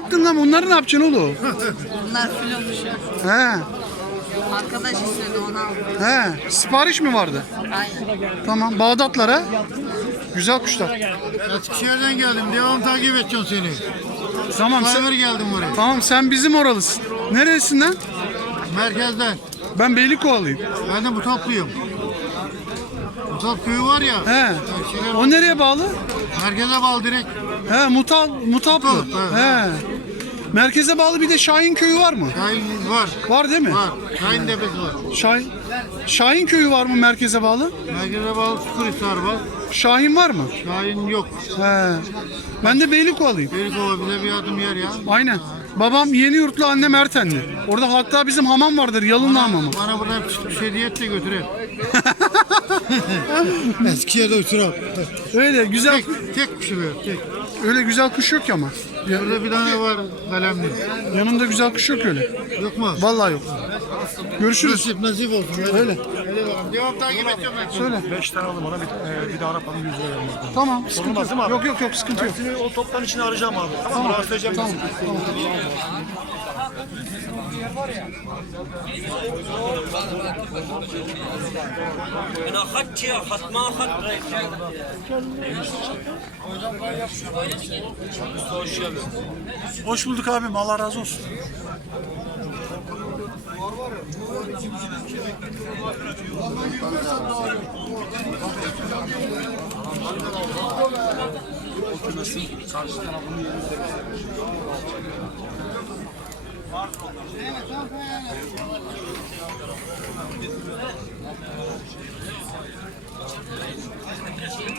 yaptın lan? Onları ne yapacaksın oğlum? Bunlar filo kuşu. He. Arkadaş istedi onu aldım. He. Sipariş mi vardı? Aynen. Tamam. Bağdatlara. Güzel kuşlar. Eskişehir'den geldim. Devam takip edeceğim seni. Tamam sen, Sayver geldim buraya. tamam sen bizim oralısın. Neresinden? Merkezden. Ben Beylikova'lıyım. Ben de bu topluyum. Bu top köyü var ya. He. Eskişehir O nereye bağlı? merkeze bağlı direkt. He, Mutal, Mutaplı. Mutaplı. He. Merkeze bağlı bir de Şahin köyü var mı? Şahin var. Var değil mi? Var. Şahin tepesi var. Şahin, Şahin köyü var mı merkeze bağlı? Merkeze bağlı Çukurhisar var. Şahin var mı? Şahin yok. He. Ben de Beylikova'lıyım. Berikova bize bir adım yer ya. Aynen. Babam yeni yurtlu annem Ertenli. Orada hatta bizim hamam vardır yalınlı hamamı. Bana buradan bir şey diyet de götürün. Eskişehir'de uçuram. Öyle güzel Tek, tek kuşu. Tek. öyle güzel kuş yok ki ama. Ya- Burada bir tane var kalemli. yanımda güzel kuş yok öyle. Yok mu? Vallahi yok. Görüşürüz. Nasip nasip olsun. Hadi. Öyle. Hadi bakalım. Devam takip edeceğim ben. Söyle. 5 tane aldım ona bir, e, bir de Arap alayım 100 lira vermez. Tamam. Sıkıntı Olmaz değil mi yok. abi? Yok yok yok sıkıntı yok. Seni o toptan içine arayacağım abi. Tamam, mı? Rahatsız edeceğim. Tamam. انا اخذت شيء اخذت ما اخذت غير Hoş bulduk abim. Allah razı olsun.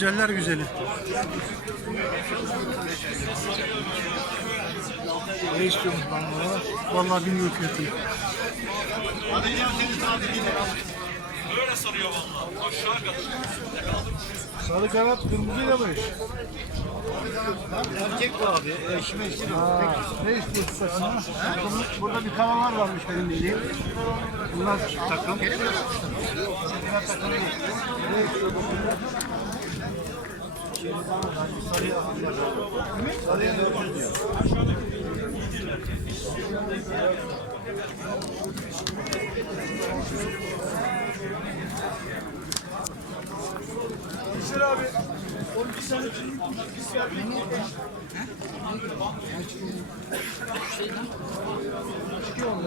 Güzeller güzeli. Ne istiyormuş bana? Vallahi bilmiyorum fiyatını. Sarı kanat kırmızıyla mı eş? Erkek bu abi. Eşme eşli. Ne istiyorsun saçına? Burada bir kanalar varmış benim bildiğim. Bunlar takım. Bunlar takım değil. Ne istiyor bu? Sarıya Sarıya ne diyor?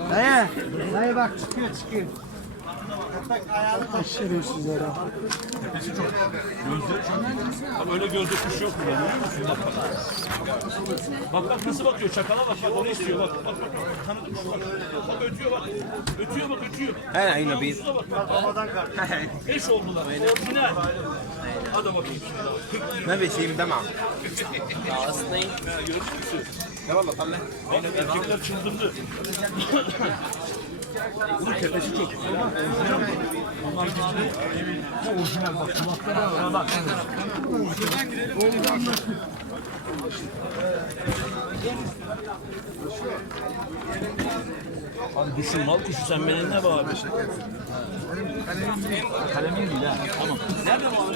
Dayı, dayı bak çıkıyor çıkıyor. Şerefsizler ha. Tepesi çok. Gözleri çok. Ama öyle gözde kuş yok burada biliyor musun? Bak bak. Bak bak nasıl bakıyor çakala bak bak onu istiyor bak. Bak bak bak. Bak. Bak ötüyor bak. Ötüyor bak ötüyor. He aynı bir. Bak babadan kardeş. Eş oldular. Orijinal. Hadi bakayım şimdi. Ne biçim deme. Aslında gördün mü? Ne valla tam ne? Erkekler çıldırdı. Bunun tepesi çok. Bu orijinal bak. Kulakları var. Bak. Hadi düşün mal kuşu sen beni ne bağır? Kalemin değil ha. Tamam. Nerede abi?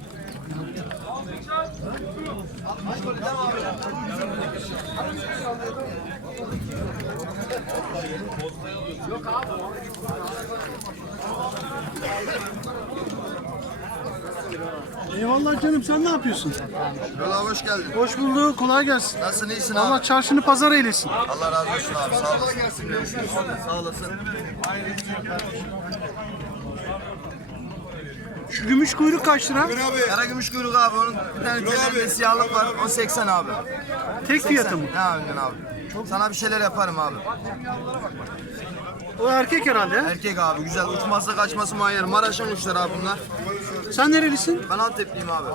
Eyvallah canım sen ne yapıyorsun? Yola hoş geldin. Hoş bulduk. Kolay gelsin. Nasılsın iyisin Allah abi? çarşını pazar eylesin. Allah razı olsun abi. Sağ olasın. Sağ olasın. Şu gümüş kuyruk kaç lira? Kara gümüş kuyruk abi onun bir tane telerinde siyahlık var. O 80 abi. Tek fiyatı mı? Ne yapıyorsun abi? Sana bir şeyler yaparım abi. O erkek herhalde. ya. Erkek abi güzel. Uçması kaçması manyer. Maraş'ın uçları abi bunlar. Sen nerelisin? Ben Antepliyim abi.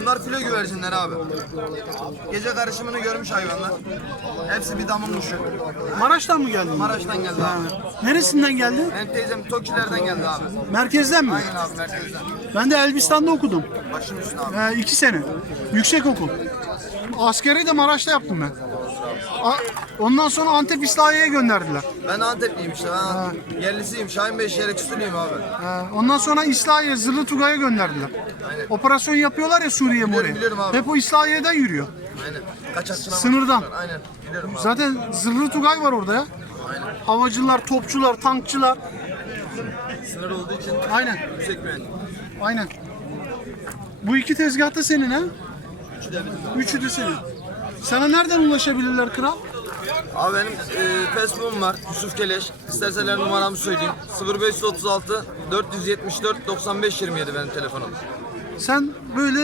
Bunlar filo güvercinler abi. Gece karışımını görmüş hayvanlar. Hepsi bir damın kuşu. Maraş'tan mı geldin? Maraş'tan geldi abi. Neresinden geldi? Benim teyzem Tokilerden geldi abi. Merkezden mi? Aynen abi merkezden. Ben de Elbistan'da okudum. Başım üstüne abi. Ee, iki sene. Yüksek okul. Askeri de Maraş'ta yaptım ben. A- Ondan sonra Antep İslahiye'ye gönderdiler. Ben Antepliyim işte. Ben yerlisiyim. Şahin Bey Şerekçüsülüyüm abi. Ee, Ondan sonra İslahiye, Zırhlı Tugay'a gönderdiler. Aynen. Operasyon yapıyorlar ya Suriye oraya. biliyorum abi. Hep o İslahiye'den yürüyor. Aynen. Kaçakçılar. Sınırdan. Aynen. Biliyorum abi. Zaten Zırhlı Tugay var orada ya. Havacılar, topçular, tankçılar. Sınır olduğu için Aynen, yüksek mühendis. aynen. Bu iki tezgah da senin ha? Üçü de senin. Sana nereden ulaşabilirler kral? Abi benim e, Facebook'um var. Yusuf Keleş. İsterseler numaramı söyleyeyim. 0536 474 95 27 benim telefonum. Sen böyle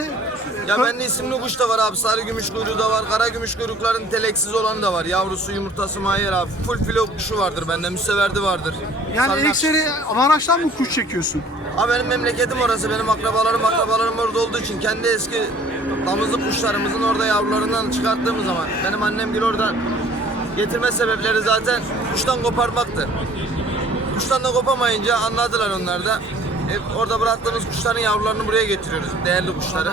Ya bende isimli kuş da var abi. Sarı gümüş kuyruğu da var. Kara gümüş kuyrukların teleksiz olanı da var. Yavrusu, yumurtası, mayer abi. Full filo kuşu vardır bende. Müseverdi vardır. yani Sarınak- ekseri Maraş'tan mı kuş çekiyorsun? Abi benim memleketim orası. Benim akrabalarım akrabalarım orada olduğu için kendi eski damızlık kuşlarımızın orada yavrularından çıkarttığımız zaman benim annem gül orada getirme sebepleri zaten kuştan koparmaktı. Kuştan da kopamayınca anladılar onlar da. E, orada bıraktığımız kuşların yavrularını buraya getiriyoruz. Değerli kuşları.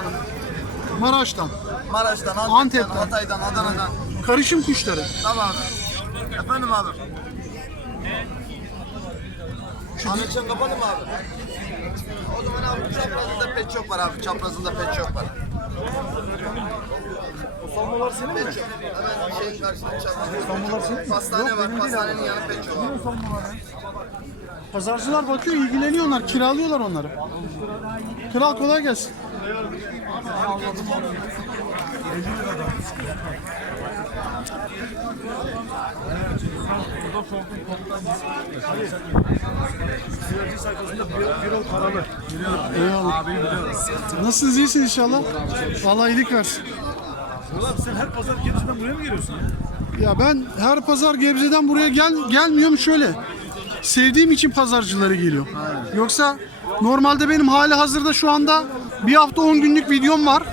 Maraş'tan. Maraş'tan, Antep'ten, Antep'ten. Hatay'dan, Adana'dan. Karışım kuşları. Tamam abi. Efendim abi. Ahmetcan kapalı mı abi? O zaman abi çaprazında pet shop var abi. Çaprazında pet shop var. O sambolar senin mi? Hemen şeyin karşısında. Sambolar senin mi? Pastane var. Pastanenin yanı pet shop abi. Pazarcılar bakıyor, ilgileniyorlar, kiralıyorlar onları. Kral kolay gelsin. Eyvallah. Nasılsınız iyisiniz inşallah? Allah iyilik versin. Ulan sen her pazar Gebze'den buraya mı geliyorsun ya? Ya ben her pazar Gebze'den buraya gel gelmiyorum şöyle. Sevdiğim için pazarcıları geliyor. Yoksa normalde benim hali hazırda şu anda bir hafta 10 günlük videom var.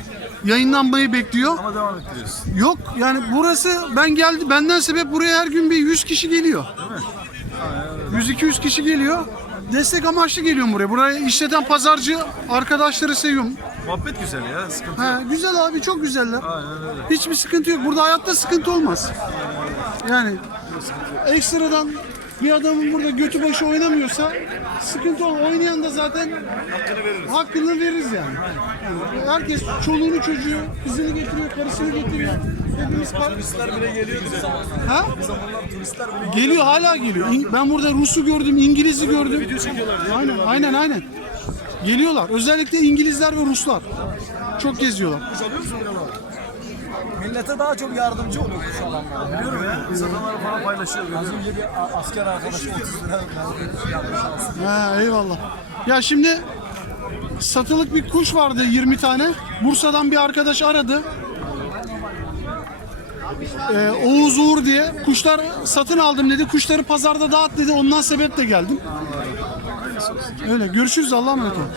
Yayınlanmayı bekliyor. Ama devam ettiriyorsun. Yok yani burası ben geldi benden sebep buraya her gün bir 100 kişi geliyor. 100-200 kişi geliyor. Destek amaçlı geliyorum buraya. Buraya işleten pazarcı arkadaşları seviyorum. Muhabbet güzel ya. Sıkıntı He, güzel abi çok güzeller. Aynen öyle. Hiçbir sıkıntı yok. Burada hayatta sıkıntı olmaz. Yani ekstradan bir adamın burada götü başı oynamıyorsa sıkıntı ol. Oynayan da zaten Hakkını veririz. hakkını veririz yani. yani herkes çoluğunu çocuğu, kızını getiriyor, karısını getiriyor. Hepimiz par- Turistler bile geliyor bize. Ha? Bir zamanlar turistler bile Geliyor hala geliyor. İng- Ben burada Rus'u gördüm, İngiliz'i gördüm. video çekiyorlar. Aynen, aynen, aynen. Geliyorlar. Özellikle İngilizler ve Ruslar. Çok geziyorlar. Millete daha çok yardımcı oluyor kuş alanlar. Biliyorum ya. İnsanlar falan paylaşıyor. Az önce bir a- asker arkadaşım 30 lira yapmış aslında. Ha, eyvallah. Ya şimdi satılık bir kuş vardı 20 tane. Bursa'dan bir arkadaş aradı. Ee, Oğuz Uğur diye kuşlar satın aldım dedi. Kuşları pazarda dağıt dedi. Ondan sebep de geldim. Öyle. Görüşürüz. Allah'a emanet olun.